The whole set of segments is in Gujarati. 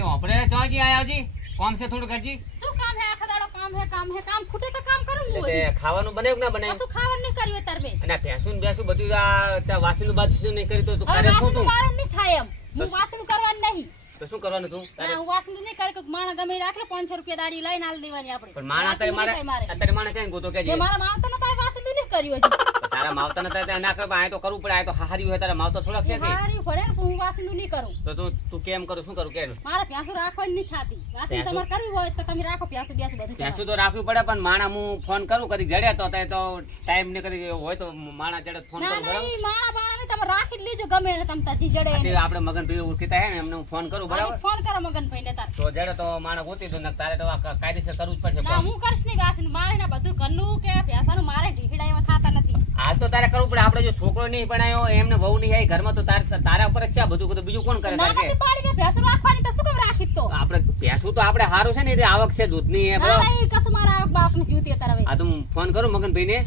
તે ઓપરે ચોજી આયાજી કામ છે થોડું કરજી શું કામ હે આખા દાડો કામ હે કામ ખૂટે તો કામ કરું હું તે ખાવાનું બનાવ્યું કે ના બનાવ્યું શું ખાવાનું નહીં કર્યું તરબે અને ભેંસું ને બેસું બધું આ વાસીનું બાજુ નહીં કરી તો તું કરે શું તું મારું નહીં થાય એમ હું વાસણ કરવાનું નહીં તો શું કરવાનું તું ના હું વાસણ નહીં કરી કે માણા ગમે રાખલે 500 રૂપિયા દાડી લઈને આલ દેવાની આપણે પણ માણા અત્યારે માણે છે ને ગોતો કેજે મારા માવતર નતા વાસણ નહીં કર્યું હજી તારા માવતર નતા તે ના કર આ તો કરવું પડે આ તો હારી હોય તારા માવતર થોડા છે કે હારી પડે ને હું વાસણ નહીં કરું તો તું કેમ કરું શું કરું કે મારા પ્યાસુ રાખવાની નહીં છાતી વાસણ તમારે કરવી હોય તો તમે રાખો પ્યાસુ બધું ભેંસું તો રાખવી પડે પણ માણા હું ફોન કરું કરી જડે તો ટાઈમ ને કરી હોય તો માણા જડે ફોન કરું બરાબર નહીં માણા બાણા તમે રાખી જ લેજો ગમે તમ તાજી જડે એટલે આપણે મગન ભાઈ ઉઠીતા હે ને એમને હું ફોન કરું બરાબર ફોન કરો મગન ભાઈ ને તાર તો જડે તો માણા ગોતી દો ને તારે તો કાયદેસર કરવું જ પડશે ના હું કરીશ નહીં વાસણ મારે ને બધું ઘરનું કે ભેંસાનું મારે ઢીકડાઈમાં થાતા નથી હાલ તો તારે કરવું પડે આપણે જો છોકરો નહીં ભણાયો એમને વહુ નહીં આવી ઘરમાં તો તારા ઉપર જ છે બધું બીજું કોણ કરે તારે કે પાડી ભેંસું રાખવાની તો શું કેમ રાખી તો આપણે ભેંસું તો આપણે હારું છે ને એટલે આવક છે દૂધની હે બરાબર ના એ કશું મારા બાપ ને જોતી તારે આ તો હું ફોન કરું મગનભાઈ ને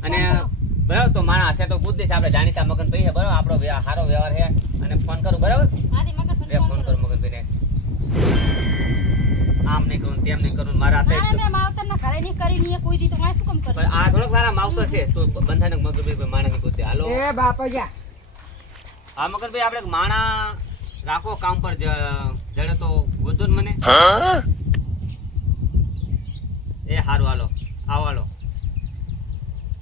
અને અને બરાબર તો માણા હશે તો બુદ્ધિ છે આપણે જાણીતા મગનભાઈ છે બરાબર આપણો સારો વ્યવહાર છે અને ફોન કરું બરાબર આથી મગન ભાઈ ફોન કરું મગનભાઈ ને આમ નહીં કરું તેમ નહીં કરું મારા હાથે મે માવતર ના ઘરે નહીં કરી ની કોઈ દી તો માય શું કામ કરું પણ આ થોડોક મારા માવતર છે તો બંધાને મગનભાઈ માણા ની ગોતે હાલો એ બાપા હા મગનભાઈ આપણે માણા રાખો કામ પર જડે તો ગોતો ને મને એ હારું હાલો આવો હાલો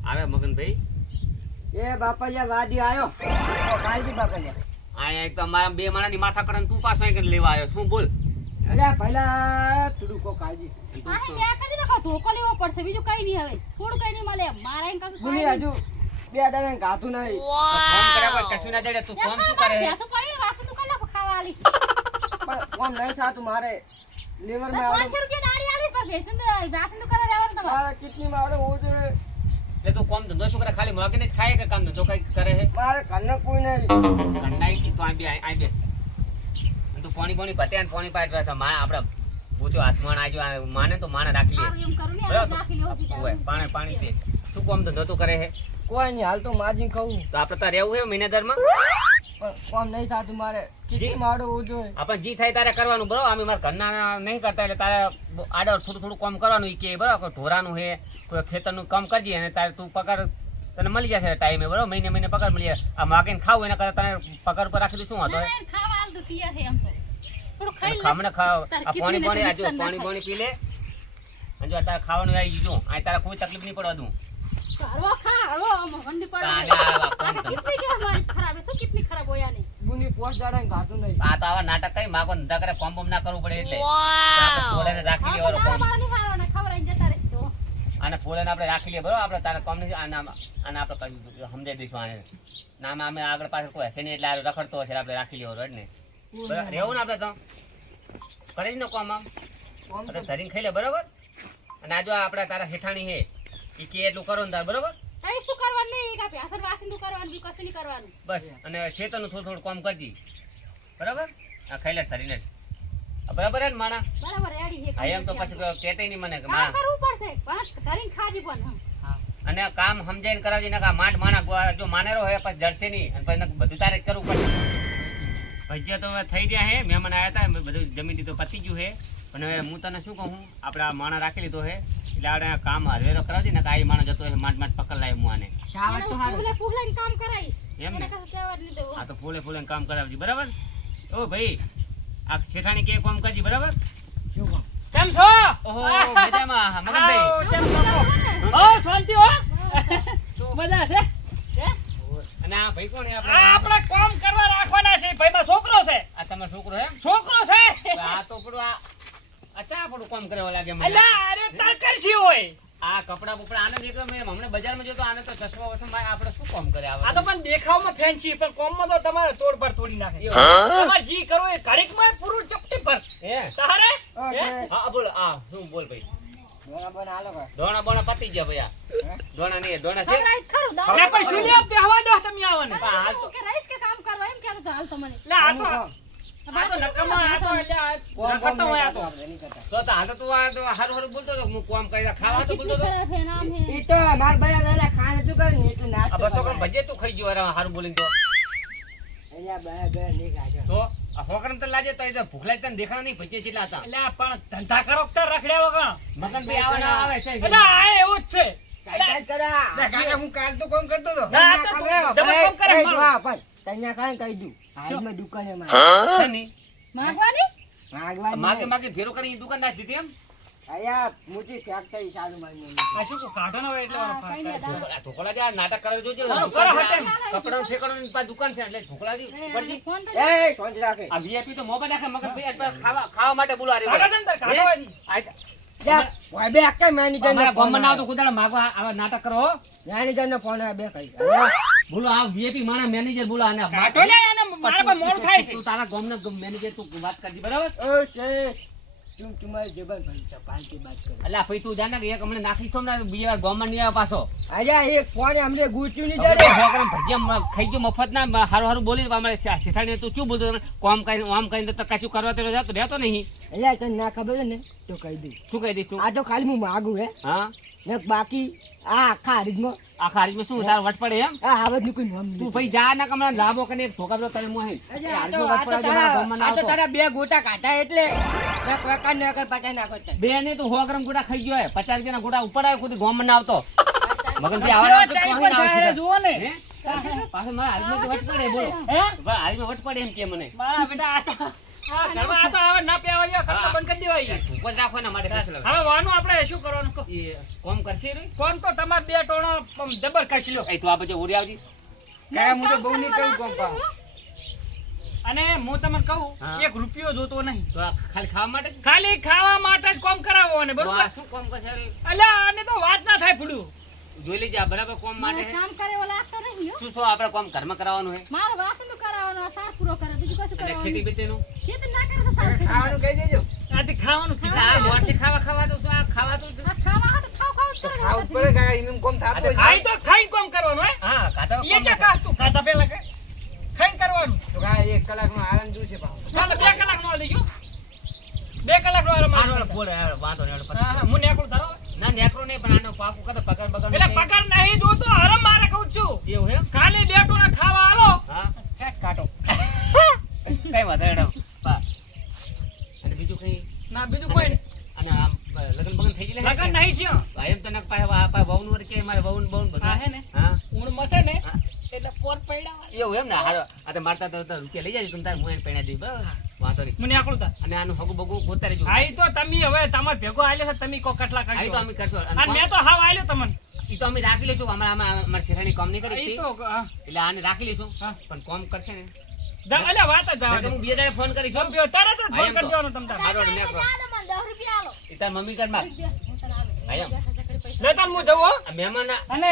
આવે મગનભાઈ એ બાપા વાદી આયો કાલજી બાપા આ એક તો મારા બે માણાની માથા કડન તું પાછો અહીં લેવા આવ્યો શું બોલ અલ્યા પહેલા થોડું કો કાળજી આ હે મે કરી નાખો ધોકો લેવો પડશે બીજું કઈ નહીં હવે થોડું કઈ નહીં મળે મારા એમ કશું ભૂલી હજુ બે દાડા ગાતું નહીં ફોન કર્યા પર કશું ના જડે તું ફોન શું કરે ભેંસું પડી વાસણ તું કલા ખાવા આલી પણ કોમ નહીં થાતું મારે લીવર માં 500 રૂપિયા દાડી આલી પર ભેંસું વાસણ તું કરવા રહેવાનું તમારે મારે કિડની માં આવડે હોવું જોઈએ એટલે તું કોમ ધંધો શું કરે ખાલી મગને જ ખાય કે કામ ધંધો કઈ કરે છે મારે ઘરનો કોઈ નહીં નહીં તો આ બે તું પાણી પતે ને પાણી પાટ માણે આપણે પૂછો હાથમાં આજો માને તો માણે રાખી લે એમ કરું ને આ નાખી લેવો બીજા પાણી પે શું કોમ ધંધો તું કરે છે કોઈ નહીં હાલ તો માજી ખાવું તો આપણે તારે રહેવું છે મહિનાદારમાં પણ કોમ નહીં થાતું મારે કિડની માં આવડે હોવું જોઈએ આપણે જી થાય તારે કરવાનું બરાબર અમે મારા ઘરના નહીં કરતા એટલે તારે આડર થોડું કામ કરવાનું ઈ કે બરાબર કોઈ ઢોરાનું છે કોઈ ખેતરનું કામ કરજે અને તારે તું પગાર તને મળી જશે ટાઈમે બરાબર મહિને પગાર મળી જાય આ માગીને ખાવું એના કરતા તને પગાર ઉપર રાખી દઉં શું હતો ખાવા આલ તો તૈયાર છે એમ તો થોડું ખાઈ લે ખામને ખાવ આ પાણી આજો પાણી પી લે અને જો તારે ખાવાનું આવી ગયું આ તારે કોઈ તકલીફ નહીં પડવા દઉં હરવો ખા હરવો મંડી પડે કેટલી કે મારી ખરાબ છે શું કેટલી ખરાબ હોયા ને ગુની પોસ્ટ દાડા ગાતું નહીં આ તો આવા નાટક કઈ માગો ધંધા કરે કોમ ના કરવું પડે એટલે ફોડેને રાખી લેવાનો અને ફોડેને આપણે રાખી લઈએ બરાબર આપણે તારે કોમ નથી આને આપણે સમજાવી દઈશું આને નામ અમે આગળ પાછળ કોઈ હશે નહીં એટલે આ રખડતો હશે આપણે રાખી લેવો રોજ ને રહેવું ને આપણે તો કરી જ ન કોમ આમ આપણે ધરીને ખાઈ લે બરાબર અને આ જો આપણે તારા હેઠાણી છે એ કે એટલું કરો ને તાર બરાબર શું કરવાનું નહીં કે ભેંસર વાસણ કરવાનું બી કશું નહીં કરવાનું બસ અને ખેતરનું થોડું કામ કરજી બરાબર આ ખાઈ લે ધરીને બરાબર હે ને માણા બરાબર રેડી છે એમ તો પછી કેતે નહીં મને કામ કરવું પડશે પણ ધરીને ખાજી પણ અને કામ સમજાઈને કરાવજે ને માંડ માણા જો માનેરો હોય પછી જડશે નહીં અને પછી બધું તારે જ કરવું પડે ભજીયા તો હવે થઈ ગયા હે મહેમાન આવ્યા હતા બધું જમી દીધું પતી ગયું હે પણ હવે હું તને શું કહું આપણે આ માણા રાખી લીધો હે એટલે આપણે કામ હરવેરો કરાવજે ને કાઈ માણસ જતો માંડ પકડ લાય હું આને પુહલે કામ કરાઈશ એમ ને આ તો ફૂલે કામ કરાવજે બરાબર ઓ ભાઈ આ શેઠાણી કે કામ કરજી બરાબર કેમ છો ઓહો મજામાં મગનભાઈ કેમ છો ઓ શાંતિ હો મજા છે અને આ ભાઈ કોણ આપણે કામ કરવા રાખવાના છે ભાઈમાં છોકરો છે આ તમારો છોકરો હે છોકરો છે આ તો પડું આ પડું કામ કરવા લાગે મને અલા અરે તાર કરશી હોય આ કપડા બપડા આને દેખો મેં હમણાં બજારમાં જોતો આને તો ચશ્મા વસમાં આપણે શું કામ કરે આ તો પણ દેખાવમાં ફેન્સી પણ કોમમાં તો તમારે તોડ પર તોડી નાખે તમારે જી કરો એ ઘડીકમાં પૂરું ચપટી પર હે તારે હા બોલ આ શું બોલ ભાઈ દોણા બના આલો કા દોણા બોણા પતી ગયા ભૈયા દોણા નહીં દોણા છે લે પણ સુલિયા પહેવા દો તમે આવો ને હાલ તો કે રહીશ કે કામ કરવા એમ કે તો હાલ તો મને લે આ તો નકમા આ તો એટલે રખડતો હોય આ તો હાલ તો તું આ તો હારું બોલતો તો હું કામ કરી ખાવા તો બોલતો તો ઈ તો માર ભાઈ વેલા ખાને તું કરે ને તું નાસ્તો આ બસો કમ ભજે તું ખાઈ ગયો હારું બોલીને તો અહીંયા બે બે ની ગાજો તો આ હોકરમ તો લાજે તો એ તો ભૂખલા તને દેખાણા નહીં ભજે કેટલા હતા એટલે આ પણ ધંધા કરો તો રખડ્યા વગર મગન ભાઈ આવે ના આવે છે એટલે આ એવું જ છે કાઈ કરા કાકા હું કાલ તો કોમ કરતો હતો ના આ તો ડબલ કોમ કરે એ મારો. વાહ ભાઈ તને કાઈ કહી દઉં હાલમાં દુકાને માં છે નહીં. માંગવાની માંગવાની માગે માગે ફેરો કરીને દુકાન નાખી દીધી એમ આયા મોટી ફેક્ટરી ચાલુ મારી આ શું કહું, કાઢો ને હવે એટલે વાળો કઈ નહીં ફાટ. આ ઢોકળા જે આ નાટક કરે જોજો કરો, કરો, હટે. કપડાનું ઠેકાણું ની પાસે દુકાન છે એટલે ઢોકળા જી પડજી. ફોન તો એ શાંતિ રાખે આ VIP તો મોબાઈલ રાખે મગન ભાઈ આ ખાવા માટે બોલવા રે કાઢો ને તાર, કાઢો એની. જા ભાઈ બે આકે મેનેજર ને અમારા ફોન ગામમાં ના આવતો કુદાડા માગવા આવા નાટક કરો હો. મેનેજર ને ફોન આવે બે કહી બોલો આ VIP માણા મેનેજર બોલો આને કાઢો લે એને, મારા પર મોડું થાય છે. તું તારા ગામના મેનેજર તું વાત કરજી બરાબર ઓ છે તું તમારી જબાન ભાઈ ચપાલથી વાત કરો એટલે આ ભાઈ તું જાને કે એક હમણાં નાખી છો ને બીજા વાર ગામમાં નહીં આવે પાછો આજા એક ફોન અમને ગુચું ની આપણે જડે છોકરાને ભજીયા ખાઈ ગયો મફત ના હારું હારું બોલી અમારે શેઠાણી તું શું બોલતો કોમ કરીને આમ કરીને તો કશું કરવા તો રહેતો નહીં એટલે તને ના ખબર હોય ને તો કહી દઉં શું કહી દઈશ તું આ તો ખાલી હું માગું હે હા ને બાકી આ આખા હરીજમાં આખા હારીમાં શું તાર વટ પડે એમ આ આવત નું કોઈ નામ તું નહીં ભાઈ જા ના કમળા લાભો કરીને એક ધોકા દો તને મોહે આ તો તારા બે ગોટા કાઢા એટલે ને કોઈ કાન ને કોઈ પાટા નાખો તને. બે ને તું 100 ગ્રામ ગોટા ખાઈ ગયો હે 50 રૂપિયાના ગોટા ઉપર આવ્યો ખુદ ગામમાં ના આવતો મગન ભાઈ આવડે તો ટાઈમ કોઈ પર ના જાય આવે જુઓ ને. હે પાછો મારા હારીમાં તો વટ પડે બોલો હે? હારીમાં વટ પડે એમ કે મને મારા બેટા આ તો આ ઘરમાં આ તો હવે ના પીવા જોઈએ, ખર્ચો બંધ કરી દેવાય. ઉપર રાખો ને માટે પૈસા લાગે હવે વાનું આપણે શું કરવાનું કહો? એ કોમ કરશે રે કોમ તો તમારે બે ટોણો જબર ખાસી લો. એ તું આ બધે ઓડી આવજી કાકા હું તો બહુ નહીં કરું કોમ પા અને હું તમને કહું, હા. 1 રૂપિયો જોતો નહીં, તો આ ખાલી ખાવા માટે જ? ખાલી ખાવા માટે જ કોમ કરાવો ને, તો બરોબર? આ શું કોમ કરશે રે? અલ્યા આને તો વાત ના થાય ફૂડું. જોઈ લેજે આ બરાબર કોમ માટે હે. કામ કરે એવો લાગતો નહીં હો. શું શું આપણે કોમ ઘરમાં કરાવવાનું હે મારો વાસણ કરાવવાનો સાર પૂરો કરે બીજું કશું અને કરવાનું ખેતી બેતીનું ખેતી ના કરે તો સારું ખેતી. ખાવાનું કહી દેજો આથી ખાવાનું કીધું. આ મોરથી ખાવા તો શું આ ખાવા તો આ ખાવા હાથે ખાવ તો જ ખાવું કરે પડે કાકા એમ કોમ થતું હોય છે. ખાઈ તો ખાઈને કોમ કરવાનું હે. હા ખાતા એ ચકા તું ખાતા પહેલા ખાઈને કરવાનું. તો કાકા 1 કલાકનો આરામ જોશે પાછો. ચાલો 2 કલાકનો આ લઈ ગયો. 2 કલાકનો આરામ આનો આલો. બોલ યાર વાંધો નહીં હા, હા, હું નેકળું ધારો. ના નેકરો નહીં પણ આનો પાકું કદો પગાર બગાર એટલે પગાર નહીં જોતો, આરામ મારે કહું છું. એવું હે ખાલી 2 ટોણા ખાવા આલો. હા હેટ કાઢો. કઈ વાંધો નહીં બા અને બીજું કઈ ના બીજું કોઈ નહીં. અને આમ લગન બગન થઈ ગયેલા લગન નહીં છે. ભાઈ એમ તો નક પાછા વહુનું વર કે મારે વહુન બહુન હા બધા હે ને, હા ઊણ મથે ને હા. એટલે પોર પૈડા. એવું એમ ને હારો આ તો મારતા તો રૂપિયા લઈ જાય તમે તાર મું એને પેણા દઈ બરાબર વાંધો નહીં મને આકડું તા. અને આનું હગું બગું ગોતા રહેજો હા ઈ તો તમે હવે તમાર ભેગો આલ્યો છે, તમે કો કેટલા આ તો કાઢ્યો. અમે કરશો અને મેં તો હાવ આલ્યો તમને. ઈ તો અમે રાખી લઈશું અમારા અમારા શેઠાણી કામ નહીં કરી ઈ તો હા. એટલે આને રાખી લઈશું હા. પણ કોમ કરશે ને અલ્યા વાત જ જવા એટલે દે. હું બે દાડે ફોન કરીશ હો. તરત જ હા, ફોન એમ કરી તો. દેવાનો તમ તાર. હારો ને નેકરો. 10 રૂપિયા આલો ઈ તાર મમ્મી કર માર હું તને આલું. હા, એમ. લેતા હું જવું હો. આ મહેમાન અને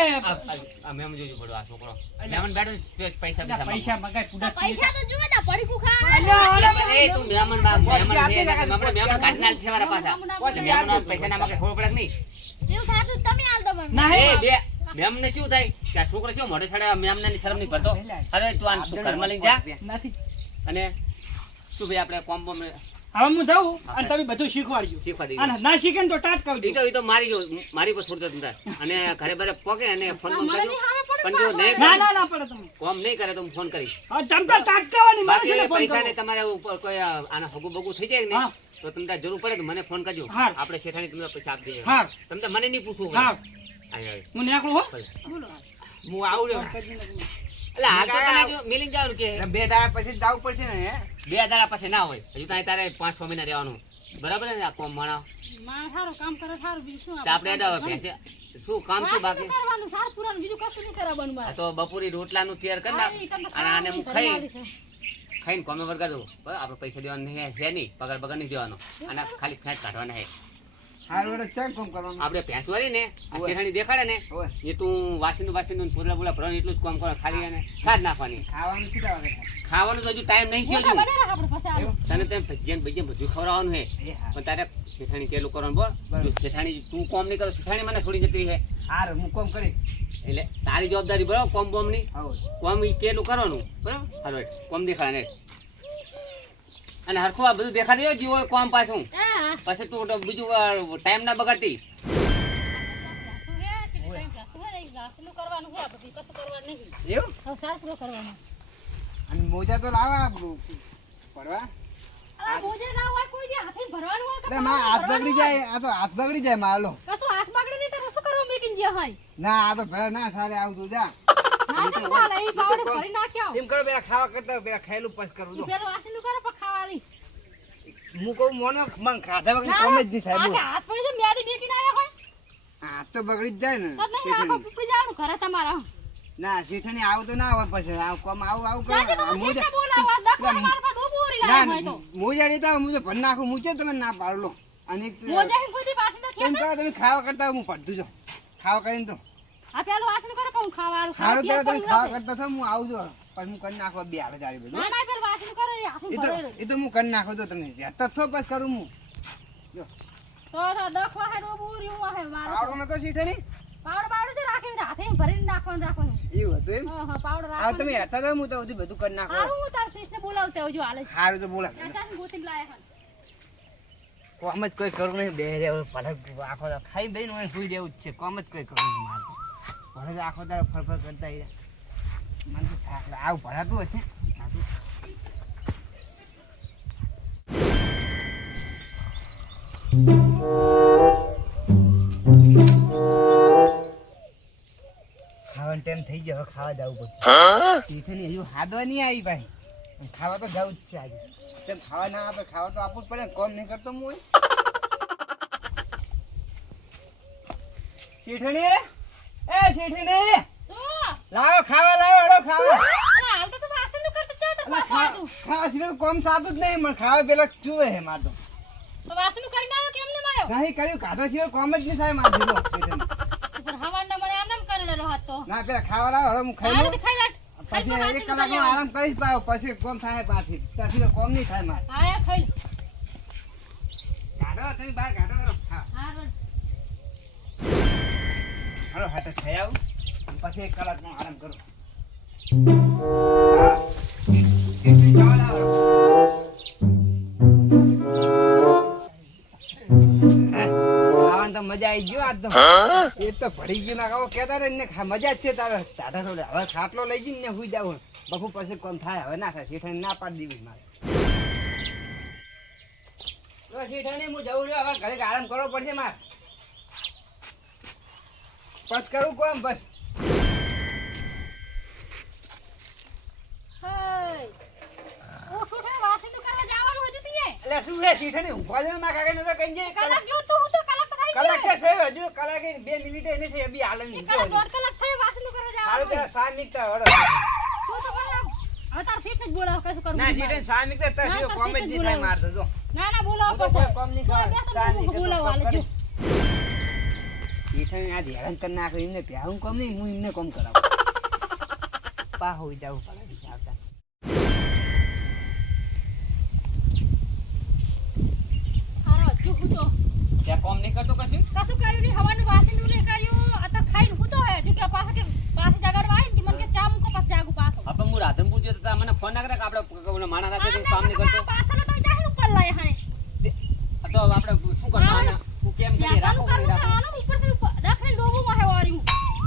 આ મહેમાન જોજો પડો આ છોકરો મહેમાન બેઠો છે, પૈસા અલ્યા પૈસા મગાય પૂડા પૈસા તો જુએ ને પડીકું ખાવા અલ્યા, અલ્યા, એ તું મહેમાન મહેમાન છે આપણે મહેમાન કાઢી નાલ છે વાળા પાછા મહેમાન પૈસા ના માગે ખબર પડે કે નહીં એવું થાતું તમે આલ દો મને ના હે એ બે મેમ ને શું થાય કે આ છોકરો શું મોઢે છડે મેમ ની શરમ નહીં ભરતો અરે તું આ તું ઘરમાં લઈ જા નથી. અને શું ભાઈ આપણે કોમ બોમ હવે હું જાઉં અને તમે બધું શીખવાડજો. શીખવા દઈએ અને ના શીખે ને તો ટાટ કરી દો. ઈ તો મારી જો મારી પર છોડતો તું તાર અને ઘરે બરે પોકે અને ફોન ફોન કરજો પણ જો નહીં ના ના ના પડે તમે. કોમ નહીં કરે તો હું ફોન કરીશ હવે તમ તાર ટાટ કરવાની, મારે બાકી શેને ફોન પૈસા ને કરવો? તમારે ઉપર કોઈ આના હગું બગું થઈ જાય ને હા. તો તમને તાર જરૂર પડે તો મને ફોન કરજો હા. આપણે શેઠાણી તમને પૈસા આપી દઈએ હા તમને તો મને નહીં પૂછવું હા આય હું નેકળું હો. હું આવડ્યો એટલે હાલ તો તને જો મિલી જવાનું કે એટલે 2 દાડા પછી જ જવું પડશે ને હે 2 દાડા પછી ના હોય હજુ તારે 5-6 મહિના રહેવાનું બરાબર ને આ કોમ માણા માં સારું કામ કરે સારું બીજું શું તો આપણે એડા ભેંસે શું કામ શું બાકી કરવાનું સાર પૂરાનું બીજું કશું નહીં કરવાનું આ મારે તો બપોરી રોટલાનું તૈયાર કરી હા, નાખ ઈ તમને અને આને હું ખાવાનું ખાઈ છે. ખાઈને કોમે વરગાડ દઉં બરાબર આપણે પૈસા દેવાનું નહીં હે નહીં પગાર બગાર નહીં દેવાનો અને ખાલી ફેટ કાઢવાના હે હારું વડે ક્યાં કોમ કરવાનું આપણે ભેંસ વાળી ને આ શેઠાણી દેખાડે ને હોય એ તું વાસીનું પોતલા બોલા ભરવાનું એટલું જ કામ કરો ખાલી એને સાજ નાખવાની ખાવાનું કેટલા વાગે થાય? ખાવાનું તો હજુ ટાઈમ નહીં થયો મોટા હજુ. બને રાખ આપણે પછી આવું. તને તેમ ભજીયા ને ભજીયા બધું ખવડાવવાનું હે એ હા પણ તારે શેઠાણી પેલું કરવાનું બોલ બરાબર. જો શેઠાણી તું કોમ નહીં કરો શેઠાણી મને છોડી જતી હે હારું હું કોમ કરી એટલે તારી જવાબદારી બરાબર કોમ બોમ ની આવો કોમ ઈ પેલું કરવાનું બરાબર હાલો કોમ દેખાડે ને અને હરખું આ બધું દેખાડી દે જીવો કોમ પાછું હા પછી તું બીજું ટાઈમ ના બગાડતી શું હે કે ટાઈમ ઘાસું હે ને, ઈ ઘાસનું કરવાનું છે આ બધું કશું કરવાનું નહીં એવું હવે સાર પૂરો કરવાનો અને મોજા તો લાવા પડવા અલા મોજે ના હોય કોઈ દી હાથે ભરવાનું હોય એટલે માં હાથ બગડી જાય આ તો હાથ બગડી જાય માલો કશું હાથ બગડે નહીં તો શું કરવું મેકિંગ જે હોય ના આ તો ભે ના સારે આવતું જા ના તો ચાલે ઈ પાવડે ભરી નાખ્યો એમ કરો પેલા ખાવા કરતા પેલા ખાયલું પછ કરું ઈ તો પેલો વાસીનું કરે પણ ખાવાની હું કહું મોનો મન ખાધા વગર ના, કોમ જ નહીં થાય આ બોલ. કે હાથ પડી જાય મેદી મેકીને આયા હોય હાથ તો બગડી જ જાય ને તો નહીં આખો શેઠાણી. પીપળી જવાનું ઘરે તમારા ના શેઠાણી આવું તો ના હોય પછી આવું કોમ આવું કરે જાજે તો હું શેઠને જ- બોલાવો દખવા માર પર ડૂબો ઓરી ના લાયા હોય તો હું જાણી તો હું તો ભર નાખું હું છે તમે ના પાડું લો અને એક મોજે હે કોઈ દી વાસી તો એમ થયા કહો તમે ખાવા કરતા હું પડતું જો ખાવા કરીને તો આ પેલો વાસી કરે કહું ખાવાનું સારું તો તમે ખાવા ના કરતા છો હું આવું છું પછી હું કરી નાખો બે હાડે જારી બધું ના પેલો વાસી કરે ઈ હાથે ભરેલું એ તો હું કરી નાખો તો તમે રહેતા છો બસ કરું હું તો દખવા હે ડૂબો ઓરી હું હે મારો પાવડો નતો શેઠાણી પાવડો બાવડો જે રાખીને હાથે ભરીને નાખવાનું એવું હતું એમ હા પાવડો હા રાખવાનો તમે હેતા તો હું તો બધું કરી નાખો હારું હું તાર શેઠને બોલાવતે આવજો હાલે સારું તો બોલા ચાચાને ગોતીને લાયા હન કોમ જ કોઈ કરું નહીં બે ભલે આખો દાડો ખાઈ બેન હોય સુઈ દેવું જ છે કોમ જ કોઈ કરું નહીં મારે ભલે તો આખો દાડો ફરફર કરતા રહ્યા. મને તો થાક લાગે. આવું ભરાતું હશે આટલું. ખાવાનો ટાઈમ થઈ ગયો હવે ખાવા જવું પડશે ટિફિન હજુ હાદવા નહીં આવી ભાઈ પણ ખાવા તો જવું જ છે આજે તેમ ખાવા ના આપે ખાવા તો આપવું જ પડે ને. કોમ નહીં કરતો હું હોય. શેઠણી એ શેઠણી શું લાવો ખાવા લાવો અડો ખાવા અરે હાલ તો તું વાસણનું કરતો ચા તો અલા, પાછો આતું. ખાવા સિવાય કોમ થતું જ નહીં મને ખાવા પેલા ચૂવે હે માર તો તો વાસણનું કરીને આવ્યો કેમ ને માયો નહીં કર્યું ખાધા સિવાય કોમ જ નહીં થાય માર જીરો શેઠણી. ઉપર હવારના મને આમ કરેલો હતો ના પેલા ખાવા લાવો હવે હું ખાઈ હાલ લઉં તો ખાઈ લે પછી 1 કલાકનો આરામ કરીશ પાછો પછી કોમ થાય પાછી ત્યાંથી કોમ નહીં થાય મારે હા યાર ખાઈ લે કાઢો તમે બહાર કાઢો કરો. હા હા રોજ. હાલો હાટે ખાઈ આવું અને પછી 1 કલાકનો આરામ કરો. હા. શેઠણી ખાવા લાવો. ખાવાની તો મજા આવી ગયો આજ તો એ તો ભરી ગયું ના કહો કેતા રહે ને મજા જ છે તારે ટાટા થોડે હવે ખાટલો લઈ જઈને ને હુઈ જાવ બપોર પછી કોમ થાય હવે ના થાય શેઠાણી ના પાડી દેવી મારે તો શેઠાણી હું જવું રહ્યો હવે ઘરે આરામ કરવો પડશે મારે બસ કરું કોમ બસ હે ઉઠ ઉઠ વાસણનું કરવા જવાનું હતું તીએ એટલે શું છે શેઠાણી ઊંઘવા દે ને મારા કાકાને તો કઈ જાય કલાક જેવું તો હું તો કલાક તો થઈ કલાક ગયો છે થયો હજુ કલાક 2 મિનિટ એને છે બી હાલે નહીં કલાક દોઢ કલાક થયો વાસણનું કરવા હારું જવાનું પેલા સા મિનિટ હળો તો તો પણ હવે તાર શેઠને જ બોલાવો કશું કરવું ના નહીં શેઠાણી સા મિનિટ તો ના, કોમ જ શેઠને જ નહીં થાય બોલાવું. મારતો જો ના ના બોલાવો હું તો પડશે કોઈ કામ નહીં તો કરવા. બેસો સા તો મિનિટ તો બોલાવો કામ હાલે જો કરીશ. શેઠાણી આ હેરાન કરી નાખે એમને પ્યારું કોમ નહીં હું એમને કોમ કરાવું પા હોઈ જાવું પડે આવતા હારો હજુ હું તો ત્યાં કોમ નહીં કરતો કશું કશું કર્યું નહીં હવાનું વાસણનું નહીં કર્યું અત્યારે ખાઈને હું તો હે હજુ કે પાછા જગાડવા આવી ને મને કે ચા મૂકો પાછા જાગું પાછો હવે હું રાધનપુર જતો હતા મને ફોન ના કરે કે આપણે માણા રાખે તો કામ નહીં કરતો પાછળ તો જાહેર ઉપર લાય હાને તો હવે આપણે શું કરવાનું હું કેમ કરીએ યાસાનું રાખો કે નહીં કરવું રાખો કરવાનું ઉપરથી ઉપર રાખીને ડોબું વાહે વાર્યું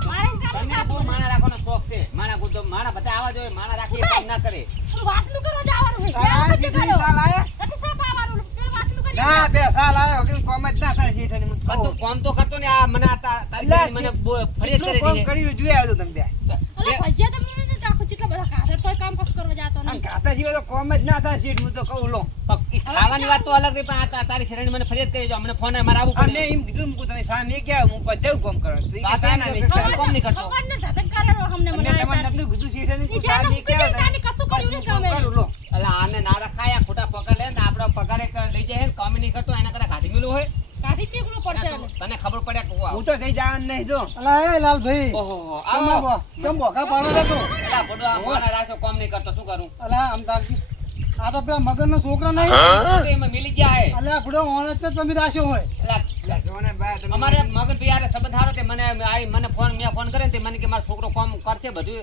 મારે કામ તમને બહુ થાતું માણા રાખવાનો શોખ છે માણા ગુદ્દો માણા બધા આવા જોઈએ માણા રાખી કામ ના કરે પેલું વાસણનું કરવા જવાનું છે આ યાર પછી શેઠાણી કર્યો સા લાયા? નથી સાફ આવવાનું પેલું વાસણનું કરી ના બે સા લાયો કે કોમ જ ના થાય શેઠાણી મને કહો. બધું કામ તો કરતો ને આ મને આ તારી લા, મને ફરિયાદ કેટલું કરી કોમ દીધી કર્યું જોઈ આવજો તમે બે અરે ભજીયા તો મને નથી આખું કેટલા બધા કાઢે તોય કામ કશું કરવા જાતો આમ નહીં ખાતા સિવાય તો કોમ જ ના થાય શેઠ હું તો કહું લો ખાવાની વાત તો અલગ રહી પણ આ તારી શરણી મને ફરિયાદ કરી જો મને ફોન મારે આવવું અને પડે એમ કીધું મૂકું તમે સા મેં ગયા હું પછી જવું કોમ કરો તો ઈ કે આ સા ના મેં કામ ગયા. કોમ નહીં કરતો ખબર ને ધધક કરેલો અમને મેં તમને મને નતું કીધું શેઠાણી ઈ કે સા જાણે મેં મૂકી ગયા જાય તાને કશું કર્યું નહીં કામ કરું લો એટલે આને ના રખાયા ખોટા પકડ લે ને આપણો પગાર એક લઈ જાય ને કામ નહીં કરતો એના કરતા ગાડી મેલું હોય કાઢી જ નીકળવું પડશે હવે. તને ખબર પડે કે હું તો થઈ જવાનું નહીં જો અલા એ લાલભાઈ ઓહો કેમ આવો બો- કેમ બોખા પાડો છો? એલા બોડો આ ફોન રાસો કામ નહીં કરતો શું કરું અલા અમદાવાદથી આ તો પેલા મગરનો છોકરો નહીં તો એમાં મિલી ગયા હે અલા આપડો ઓને જ તમે રાખ્યો હોય એલા, જોને બા તમે અમારે મગન પિયારે સંબંધ હારો તે મને મને ફોન કરે ને તે મને કે મારો છોકરો કામ કરશે બધું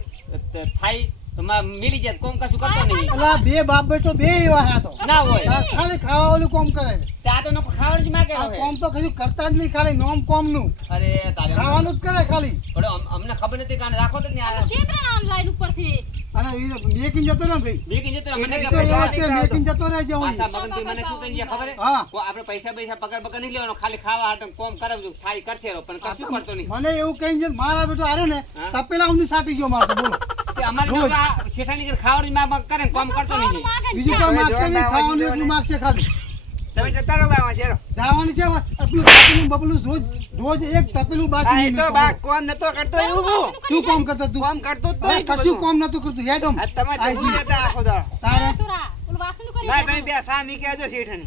થાય તો મિલી જાય કોમ કશું કરતો નહીં અલા બે બાપ બેટો બે એવા હા તો ના હોય આ ખાલી ખાવા વાળું કોમ કરે છે. તે આ તો નકો ખાવાનું જ માગે આ હવે કોમ તો કશું કરતા જ નહીં ખાલી નોમ કોમનું અરે તારે ખાવાનું જ કરે ખાલી બોલો અમને ખબર નથી કાને રાખો તો ને આ ક્ષેત્ર ઓનલાઈન ઉપરથી અને એ મેકીને જતો રહે ને ભાઈ. બીકી જતો રહે. મને એ કે તો પૈસા એ વખતે મેકીને જતો રહે છે હું. પાછા મગનભાઈ મને શું કહી ગયા ખબર હે? હા. આપણે પૈસા પગાર નહીં લેવાનો, ખાલી ખાવા હાટુ કોમ કરાવજો, થાય કરશે રો, પણ કશું કરતો નહીં. મને એવું કહીને છે, મારા બેટો હારે ને હા. તપેલા ઊંધી સાટી ગયો મારે તો, બોલો. તે અમારે જો આ શેઠાણી ઘરે ખાવાની માં કરે ને કોમ કરતો નહીં. બીજું કોઈ માગશે નહીં, ખાવાનું એટલું માગશે ખાલી. તમે જતા રહો બાવા ચેરો. જવાની છે એટલું તપેલું બપલું રોજ એક તપેલું બાકી આ એ નહીં તો મૂકવાનું. બા કોમ નતો કરતો એવું હું. તું કોમ કરતો તું કોમ કરતો જ તો હવે એટલું કશું બધું. કોમ નતું કરતું હેડમ આ તમે જવું નતા આખો દાડો. તારે ના તમે બે સા મીક્યા જો શેઠાને.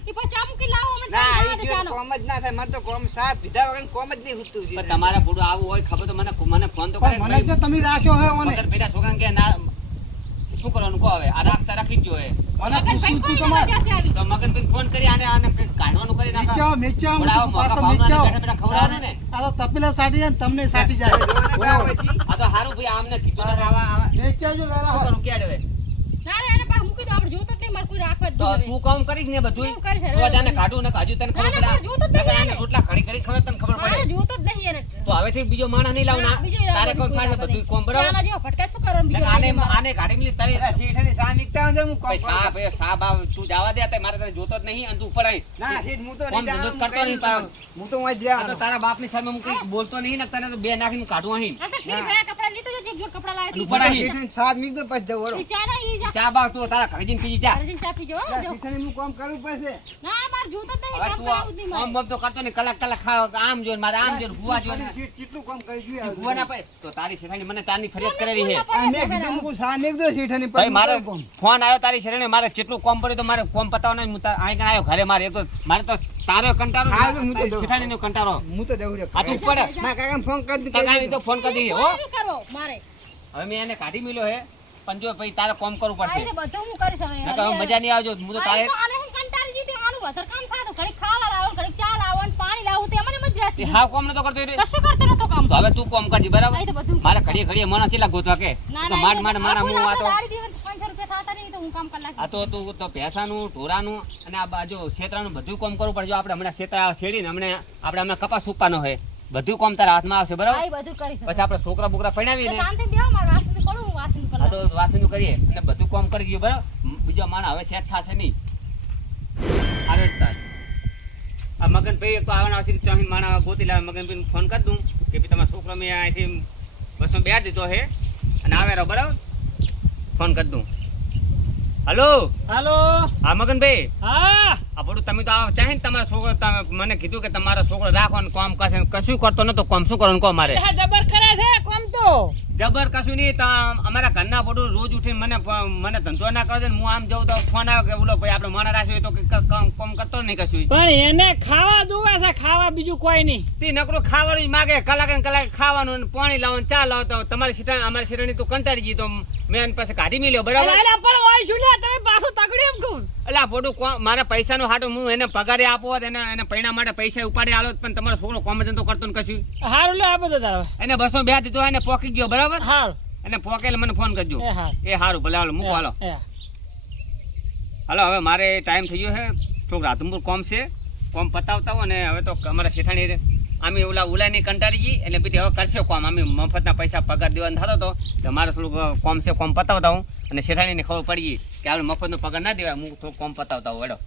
ના એ જીવન કોમ જ ના થાય. મારે તો કોમ સા પીધા વગર કોમ જ નહીં ઉઠતું પણ શેઠાને. તમારા પૂરું આવું હોય ખબર તો મને ફોન તો કરે. પણ મને જો તમે રાખ્યો હે ઓને મગર પેલા છોકરાને કે ના શું કરવાનું કહો હવે, આ રાખતા રાખી જ જો હે. મને પૂછવું તું તમારે તો મગનભાઈ ફોન કરી આને કંઈક કાઢવાનું કરી નાખા. મેચાવ પણ આવો મોકા પાછા ભાવના મેચાવ બેઠા બેઠા ખવડાવે ને. આ તો તપેલા સાટી જાય ને તમને સાટી જાય તમે જોવો ને બા પછી. આ તો હારું ભાઈ આમને કીધું ને કે આવા મેચાવજો વેલા શું હોય કરું ક્યાં હવે? તો તું કામ કરીશ ને બધું હું કરીશ, તું આને કાઢું ને હજુ તને ખબર ના, ના, પડે પણ જોતું જ નહીં આને રોટલા ઘડી ઘડી ખબર તને ખબર પડે તો હવેથી બીજો માણસ નહીં લાવના તારે કોઈ ખાશે બધું કોમ બરાબર આને કાઢી મિલી તારી અરે શેઠાની સા મીકતા હોય તો હું કોમ ભાઈ કરું. સા બાવ તું જવા દે મારે તને જોતો જ નહીં અને તું ઉપર આવી ના શેઠ હું તો કોમ નહીં ધંધો જ જાણું, કરતો નહીં પાછો. હું તો વાંચ આ તો રહેવાનો. તારા બાપની સામે હું કઈ બોલતો નહીં ને તને તો બે નાખીને કાઢું અહીં કપડા શેઠાની સા મીક દો પછી જવું વળો. ચા બાવ તું તારા ઘરે જઈને પીજી જા શેઠાની હું કોમ કરવું પડશે. હવે તું આમ બમ તો કરતો નહીં કલાક ખાવ આમ જો ને મારે આમ જો ને હુવા જો ને શેઠ કેટલું કોમ કરી જોયું હુવા ના પાય તો તારી શેઠાણી મને તારની ફરિયાદ કરેલી છે આ મેં કીધું હું સા મીક દો શેઠાની પછી ભાઈ મારે હું કોમ. ફોન આવ્યો તારી શરણે મારે કેટલું કોમ પડ્યું તો મારે કોમ પતાવવાનો હું અહીં આવ્યો ઘરે મારે એક તો મારે તો તારો કંટાળો હા, તો હું તો દઉં. શેઠાણીનો કંટાળો હું તો જવું આ તું પડે મારા કાકાને ફોન કરી દીધો. કાકાને તો ફોન કરી દઈએ હો મારે હવે મેં એને કાઢી મેલ્યો હે પણ જો ભાઈ તારે કોમ કરવું પડશે બધું હું કરીશ હવે નકર હવે મજા નહીં આવજો હું તો તારે તે હાવ કોમ નતો કરતો રે તો હવે તું કોમ કરજી બરાબર મારે ઘડીએ ઘડીએ મને ચેલા ગોતવા કે તો માંડ મારા મું આ તો તું તો ભેંસાનું ઢોરાનું અને આ બાજુ છેતરાનું બધું કોમ કરવું પડે જો આપણે હમણાં છેતરા શેડીને હમણાં કપાસ ઉપવાનો હોય બધું કોમ તારા હાથમાં આવશે બરાબર પછી આપણે છોકરા બોકરા પડાવીને આ તો વાસણનું કરીએ અને બધું કોમ કરી ગયું બરાબર બીજો માણસ હવે સેટ થશે નહીં આવે જ તાર આ મગનભાઈ એક તો આવવાના આવશે કે ચાહીને માણસ ગોતી લાવે મગનભાઈને ફોન કરી દઉં કે ભાઈ તમારા છોકરો મેં અહીંથી બસમાં બેહાડી દીધો છે અને આવે રહો બરાબર ફોન કરી દઉં હલો હાલો હા મગનભાઈ હા આ બધું તમે તો ચાહે ને તમારા છોકરો મને કીધું કે તમારો છોકરો રાખો ને કામ કરશે ને કશું કરતો નતો કામ શું કરવાનું કહો મારે જબર કરે છે કોમ તો જબર કશું નહીં તો અમારા ઘરના બધું રોજ ઉઠીને મને ધંધો ના કરે ને હું આમ જઉં તો ફોન આવે કે બોલો ભાઈ આપણે મને રાખ્યો તો કામ કરતો નહીં કશું પણ એને ખાવા જોવે છે ખાવા બીજું કોઈ નહીં તે નકરું ખાવાનું જ માગે કલાકે ને કલાકે ખાવાનું ને પાણી લાવવાનું ચા લાવો તો તમારી શેઠાણી અમારી શેઠાણી તો કંટાળી ગઈ તો મેં એની પાસે કાઢી મેલ્યો બરાબર અલા પણ ઓય જુલિયા તમે પાછું તગડ્યું એમ કહું એટલે બધું મારા પૈસાનું હાટું હું એને પગારે આપો હોત એને પૈણા માટે પૈસા ઉપાડી આલો પણ તમારો છોકરો કોમ ધંધો કરતો ને કશું હારું લે આ બધું તારો એને બસો બે દીધો એને પોકી ગયો બરાબર હારું એને પોકેલ મને ફોન કરજો એ હારું એ સારું ભલે હાલો મૂકો હાલો એ હાલો હવે મારે ટાઈમ થઈ ગયો છે થોડુંક રાધનપુર કોમ છે કોમ પતાવતા હોય ને હવે તો અમારા શેઠાણી અમે ઉલાની કંટાળી ગઈ એટલે બીજી હવે કરશે કોમ અમે મફતના પૈસા પગાર દેવાનો થતો હતો તો મારે થોડુંક કોમ છે કોમ પતાવતા હું અને શેઠાણીને ખબર પડી ગઈ કે આપણે મફતનો પગાર ના દેવાય હું થોડું કોમ પતાવતા હું હેડો